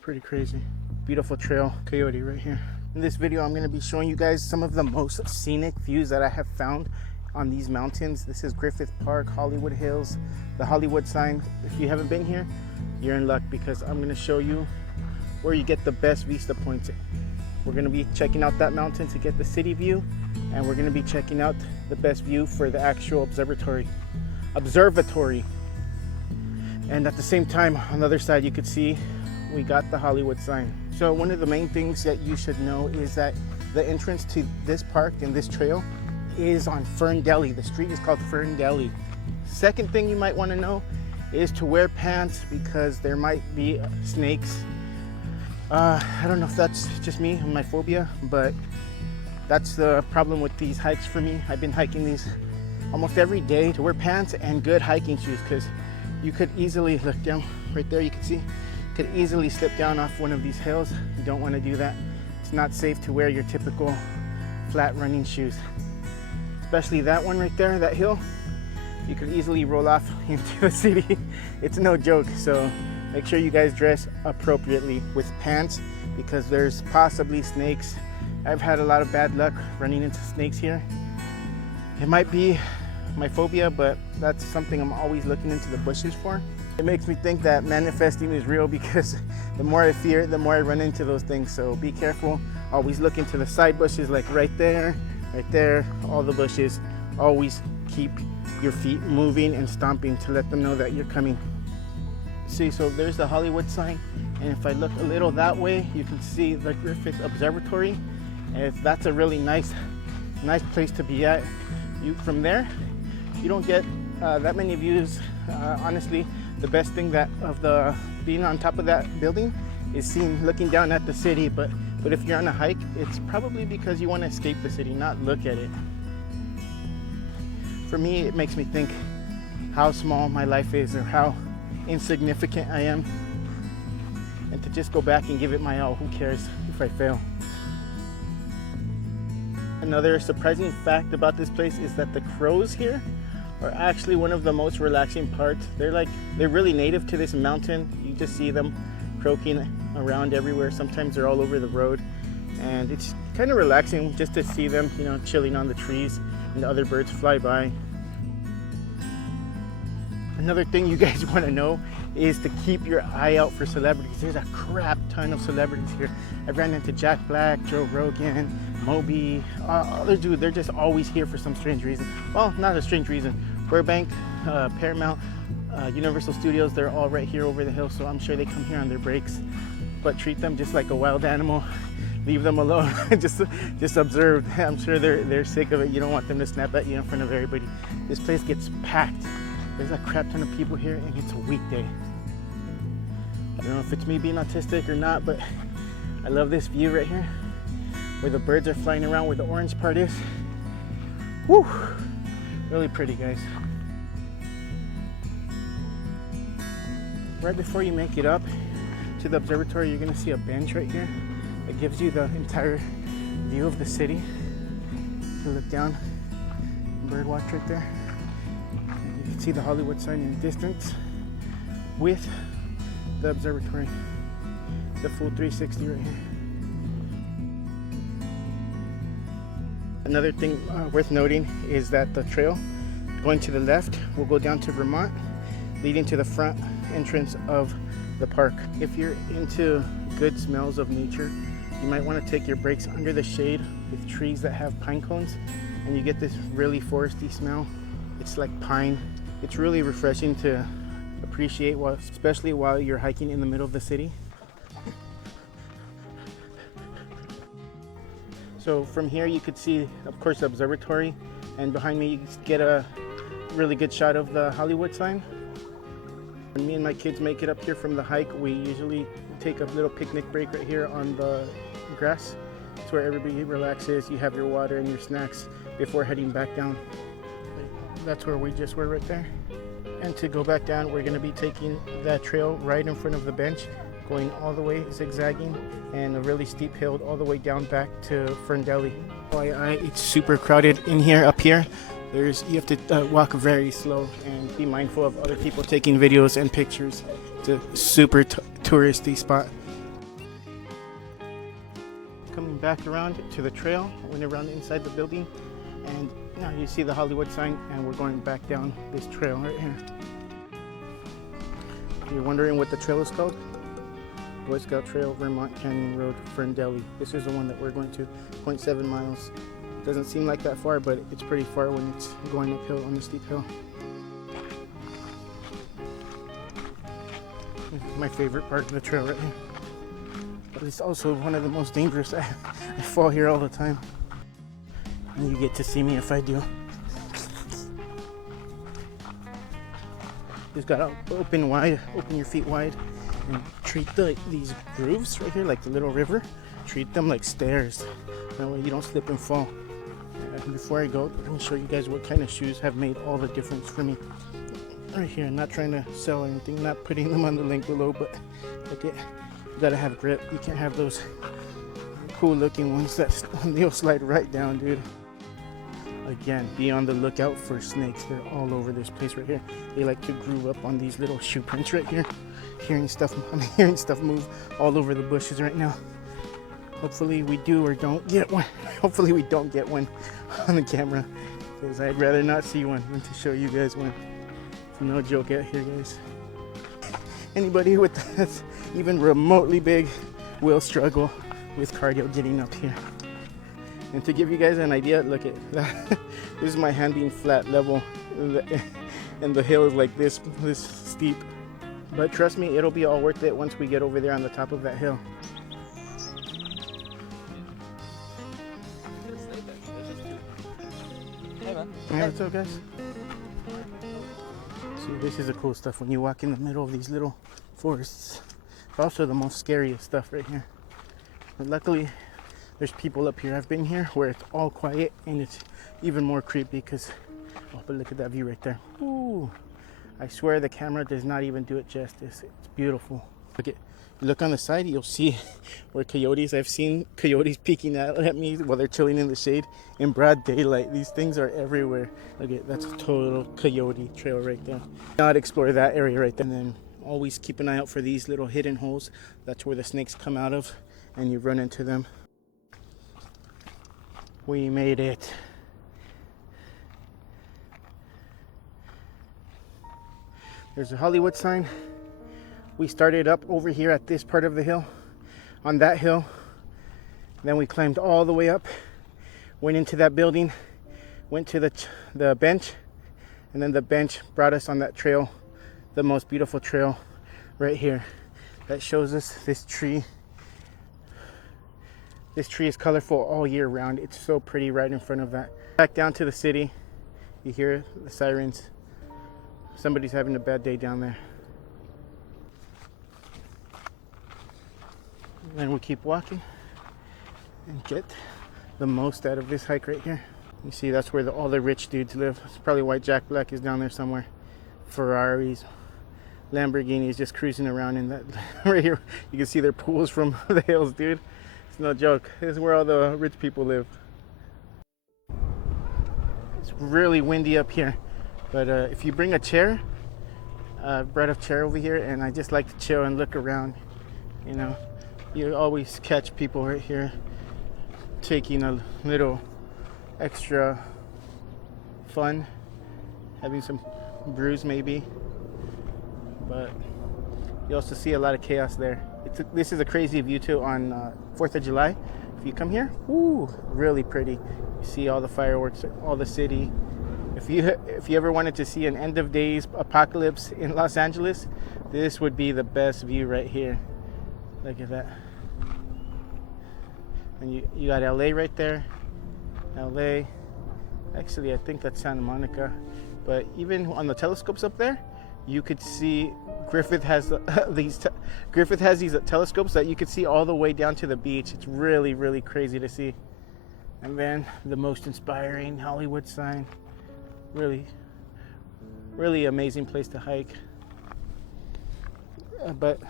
Pretty crazy. Beautiful trail, coyote right here. In this video, I'm going to be showing you guys some of the most scenic views that I have found on these mountains. This is Griffith Park, Hollywood Hills, the Hollywood sign. If you haven't been here, you're in luck because I'm going to show you where you get the best vista points. We're going to be checking out that mountain to get the city view, and we're going to be checking out the best view for the actual observatory. And at the same time, on the other side, you could see we got the Hollywood sign. So one of the main things that you should know is that the entrance to this park and this trail is on Fern Deli. The street is called Fern Deli. Second thing you might want to know is to wear pants because there might be snakes. I don't know if that's just me and my phobia, but that's the problem with these hikes for me. I've been hiking these almost every day. To wear pants and good hiking shoes because you could easily look down right there. You can see could easily slip down off one of these hills. You don't want to do that. It's not safe to wear your typical flat running shoes, especially that one right there, that hill. You could easily roll off into the city. It's no joke. So make sure you guys dress appropriately with pants because there's possibly snakes. I've had a lot of bad luck running into snakes here. It might be my phobia, but that's something I'm always looking into the bushes for. It makes me think that manifesting is real because the more I fear it, the more I run into those things. So be careful. Always look into the side bushes, like right there, all the bushes. Always keep your feet moving and stomping to let them know that you're coming. See, so there's the Hollywood sign, and if I look a little that way, you can see the Griffith Observatory. And that's a really nice place to be at. From there, you don't get that many views. Honestly, the best thing of being on top of that building is looking down at the city. But if you're on a hike, it's probably because you want to escape the city, not look at it. For me, it makes me think how small my life is or how insignificant I am, and to just go back and give it my all. Who cares if I fail? Another surprising fact about this place is that the crows here are actually one of the most relaxing parts. They're really native to this mountain. You just see them croaking around everywhere. Sometimes they're all over the road, and it's kind of relaxing just to see them, chilling on the trees and the other birds fly by. Another thing you guys want to know is to keep your eye out for celebrities. There's a crap ton of celebrities here. I ran into Jack Black, Joe Rogan, Moby, other dude. They're just always here for some strange reason. Well, not a strange reason. Burbank, Paramount, Universal Studios, they're all right here over the hill, so I'm sure they come here on their breaks. But treat them just like a wild animal. Leave them alone. just observe. I'm sure they're sick of it. You don't want them to snap at you in front of everybody. This place gets packed. There's a crap ton of people here, and it's a weekday. I don't know if it's me being autistic or not, but I love this view right here where the birds are flying around, where the orange part is. Woo! Really pretty, guys. Right before you make it up to the observatory, you're going to see a bench right here that gives you the entire view of the city. You look down, bird watch right there. You can see the Hollywood sign in the distance with the observatory. It's a full 360 right here. Another thing worth noting is that the trail going to the left will go down to Vermont, leading to the front entrance of the park. If you're into good smells of nature, you might want to take your breaks under the shade with trees that have pine cones, and you get this really foresty smell. It's like pine. It's really refreshing to appreciate, especially while you're hiking in the middle of the city. So from here you could see, of course, the observatory, and behind me you get a really good shot of the Hollywood sign. When me and my kids make it up here from the hike, we usually take a little picnic break right here on the grass. It's where everybody relaxes. You have your water and your snacks before heading back down. That's where we just were right there. And to go back down, we're going to be taking that trail right in front of the bench, going all the way zigzagging, and a really steep hill all the way down back to Fern Deli. It's super crowded in here, up here. You have to walk very slow and be mindful of other people taking videos and pictures. It's a super touristy spot. coming back around to the trail. I went around inside the building, and now you see the Hollywood sign, and we're going back down this trail right here. You're wondering what the trail is called? Boy Scout Trail, Vermont Canyon Road, Ferndale. This is the one that we're going to, 0.7 miles. Doesn't seem like that far, but it's pretty far when it's going uphill on the steep hill. This is my favorite part of the trail right here. But it's also one of the most dangerous. I fall here all the time. And you get to see me if I do. Just gotta open your feet wide, and treat these grooves right here like the little river. Treat them like stairs. That way you don't slip and fall. Before I go, let me show you guys what kind of shoes have made all the difference for me. Right here, I'm not trying to sell anything, not putting them on the link below, but look at, you gotta have grip. You can't have those cool looking ones that they'll slide right down, dude. Again, be on the lookout for snakes. They're all over this place right here. They like to groove up on these little shoe prints right here. I'm hearing stuff move all over the bushes right now. Hopefully we do or don't get one. Hopefully we don't get one on the camera, because I'd rather not see one than to show you guys one. It's no joke out here, guys. Anybody with that's even remotely big will struggle with cardio getting up here. And to give you guys an idea, look at that. This is my hand being flat level, and the hill is like this steep. But trust me, it'll be all worth it once we get over there on the top of that hill. Yeah, what's up, guys? See, this is the cool stuff when you walk in the middle of these little forests. It's also the most scariest stuff right here. But luckily, there's people up here. I've been here where it's all quiet, and it's even more creepy because, oh, but look at that view right there. Ooh, I swear the camera does not even do it justice. It's beautiful. Look on the side, you'll see where coyotes, I've seen coyotes peeking at me while they're chilling in the shade in broad daylight. These things are everywhere. Look at, that's a total coyote trail right there. Not explore that area right there. And then always keep an eye out for these little hidden holes. That's where the snakes come out of, and you run into them. We made it. There's a Hollywood sign. We started up over here at this part of the hill, on that hill. Then we climbed all the way up, went into that building, went to the bench, and then the bench brought us on that trail, the most beautiful trail right here that shows us this tree. This tree is colorful all year round. It's so pretty right in front of that. Back down to the city, you hear the sirens. Somebody's having a bad day down there. And we keep walking and get the most out of this hike right here. You see, that's where all the rich dudes live. It's probably why Jack Black is down there somewhere. Ferraris, Lamborghinis just cruising around in that. Right here, you can see their pools from the hills, dude. It's no joke. This is where all the rich people live. It's really windy up here, but if you bring a chair, I brought a chair over here, and I just like to chill and look around, you know. You always catch people right here taking a little extra fun, having some brews maybe, but you also see a lot of chaos there. This is a crazy view too on 4th of July. If you come here, ooh, really pretty. You see all the fireworks, all the city. If you ever wanted to see an end of days apocalypse in Los Angeles, this would be the best view right here. Look at that. And you got LA right there. LA. Actually, I think that's Santa Monica. But even on the telescopes up there, you could see Griffith has these telescopes that you could see all the way down to the beach. It's really, really crazy to see. And then the most inspiring Hollywood sign. Really, really amazing place to hike. But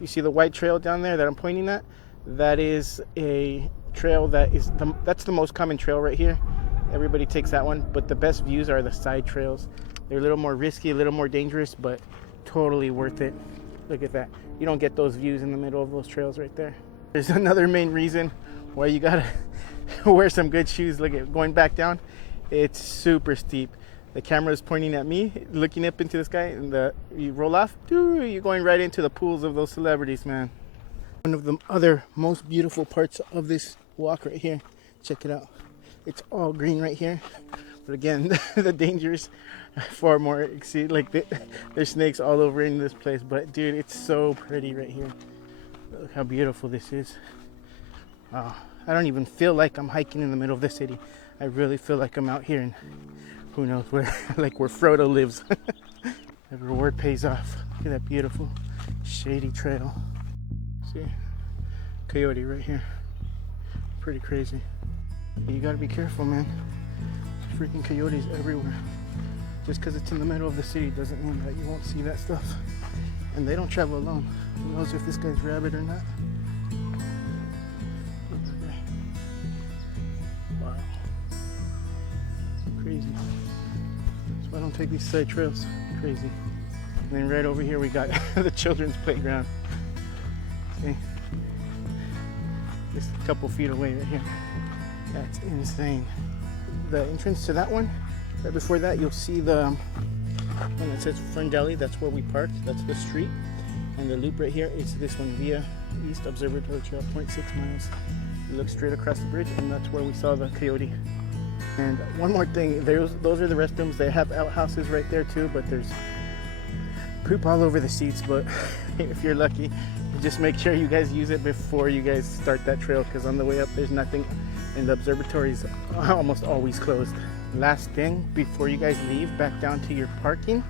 you see the white trail down there that I'm pointing at? That is a trail that's the most common trail right here. Everybody takes that one, but the best views are the side trails. They're a little more risky, a little more dangerous, but totally worth it. Look at that. You don't get those views in the middle of those trails right there. There's another main reason why you gotta wear some good shoes. Look at going back down. It's super steep. The camera is pointing at me, looking up into the sky, and you roll off, you're going right into the pools of those celebrities, man. One of the other most beautiful parts of this walk right here. Check it out. It's all green right here. But again, the dangers far more exceed, like there's snakes all over in this place. But dude, it's so pretty right here. Look how beautiful this is. I don't even feel like I'm hiking in the middle of the city. I really feel like I'm out here in who knows where, like where Frodo lives. The reward pays off. Look at that beautiful shady trail. See, coyote right here. Pretty crazy. You gotta be careful, man. There's freaking coyotes everywhere. Just because it's in the middle of the city doesn't mean that you won't see that stuff. And they don't travel alone. Who knows if this guy's rabid or not? Wow. Crazy. That's why I don't take these side trails. Crazy. And then right over here we got the children's playground. See? Just a couple feet away right here. That's insane. The entrance to that one, right before that you'll see the one that says Ferndale. That's where we parked. That's the street. And the loop right here is this one, via East Observatory Trail, 0.6 miles. You look straight across the bridge, and that's where we saw the coyote. And one more thing, those are the restrooms. They have outhouses right there too, but there's poop all over the seats. But if you're lucky, just make sure you guys use it before you guys start that trail, because on the way up there's nothing, and the observatory is almost always closed. Last thing before you guys leave back down to your parking,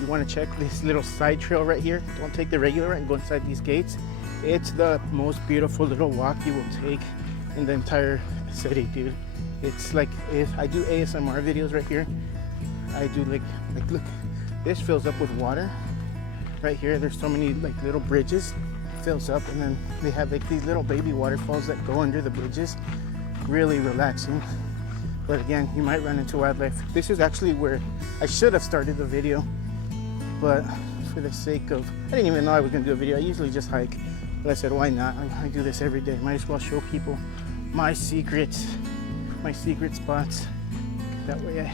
you want to check this little side trail right here. Don't take the regular route and go inside these gates. It's the most beautiful little walk you will take in the entire city, dude. It's like, if I do ASMR videos right here, I do like look, this fills up with water right here. There's so many like little bridges, it fills up, and then they have like these little baby waterfalls that go under the bridges. Really relaxing. But again, you might run into wildlife. This is actually where I should have started the video, but for the sake of, I didn't even know I was gonna do a video. I usually just hike, but I said, why not? I do this every day. Might as well show people my secrets, my secret spots. That way I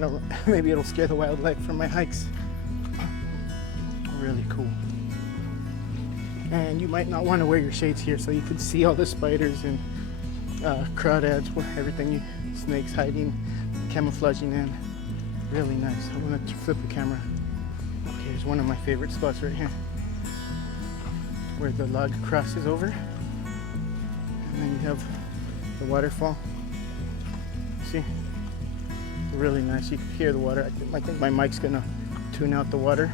don't, maybe it'll scare the wildlife from my hikes. Really cool. And you might not want to wear your shades here, so you can see all the spiders and crawdads, everything, snakes hiding, camouflaging in. Really nice. I want to flip the camera. Okay, here's one of my favorite spots right here, where the log crosses over, and then you have the waterfall. See? Really nice. You can hear the water. I think my mic's gonna tune out the water.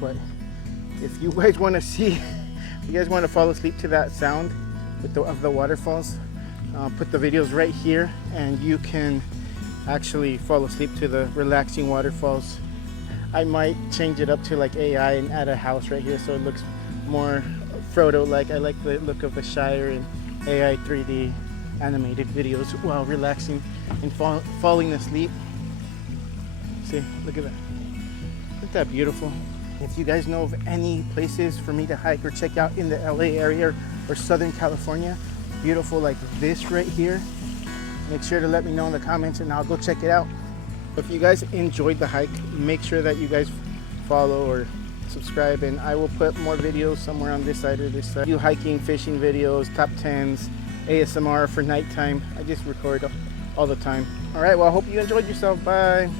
But if you guys want to see, if you guys want to fall asleep to that sound of the waterfalls, put the videos right here, and you can actually fall asleep to the relaxing waterfalls. I might change it up to like AI and add a house right here so it looks more Frodo-like. I like the look of the Shire and AI 3D animated videos while relaxing and falling asleep. See, look at that. Isn't that beautiful? If you guys know of any places for me to hike or check out in the LA area or Southern California, beautiful like this right here, make sure to let me know in the comments and I'll go check it out. If you guys enjoyed the hike, make sure that you guys follow or subscribe, and I will put more videos somewhere on this side or this side. Do hiking, fishing videos, top 10s, ASMR for nighttime. I just record all the time. All right, well, I hope you enjoyed yourself. Bye.